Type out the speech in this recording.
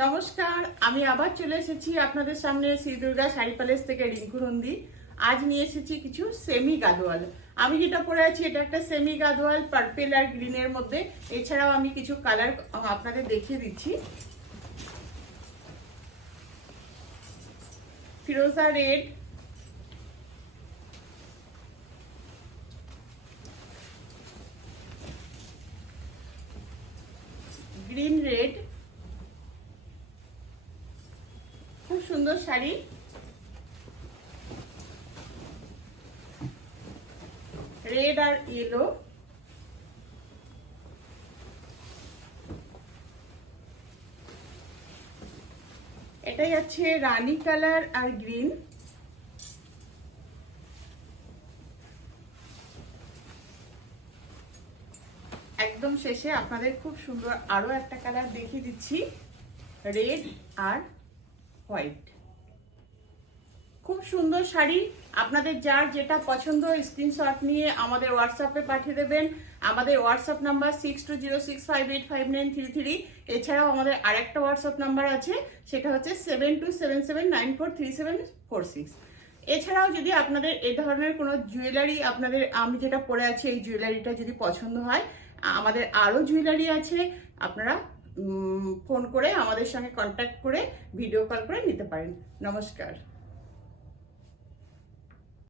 নমস্কার, আমি আবার চলে এসেছি আপনাদের সামনে শ্রী দুর্গা শাড়ি প্যালেস থেকে রিঙ্কু নন্দী। আজ নিয়ে এসেছি কিছু সেমি গাদোয়াল। আমি যেটা পরে আছি এটা একটা সেমি গাদোয়াল পার্পেল আর গ্রিনের মধ্যে। এছাড়াও আমি কিছু কালার আপনাদের দেখিয়ে দিচ্ছি। ফিরোজা রেড, গ্রিন রেড, খুব সুন্দর শাড়ি। রেড আর ইয়েলো, এটাই আছে রানী কালার আর গ্রিন। একদম শেষে আপনাদের খুব সুন্দর আরো একটা কালার দেখিয়ে দিচ্ছি, রেড আর হোয়াইট। খুব সুন্দর শাড়ি। আপনাদের যার যেটা পছন্দ স্ক্রিনশট নিয়ে আমাদের হোয়াটসঅ্যাপে পাঠিয়ে দেবেন। আমাদের হোয়াটসঅ্যাপ নাম্বার 6206585933। এছাড়াও আমাদের আরেকটা হোয়াটসঅ্যাপ নাম্বার আছে, সেটা হচ্ছে 7277943746। এছাড়াও যদি আপনাদের এই ধরনের কোনো জুয়েলারি আমি যেটা পরে আছি এই জুয়েলারিটা যদি পছন্দ হয়, আমাদের আরও জুয়েলারি আছে। আপনারা ফোন করে আমাদের সঙ্গে কন্ট্যাক্ট করে ভিডিও কল করে নিতে পারেন। নমস্কার।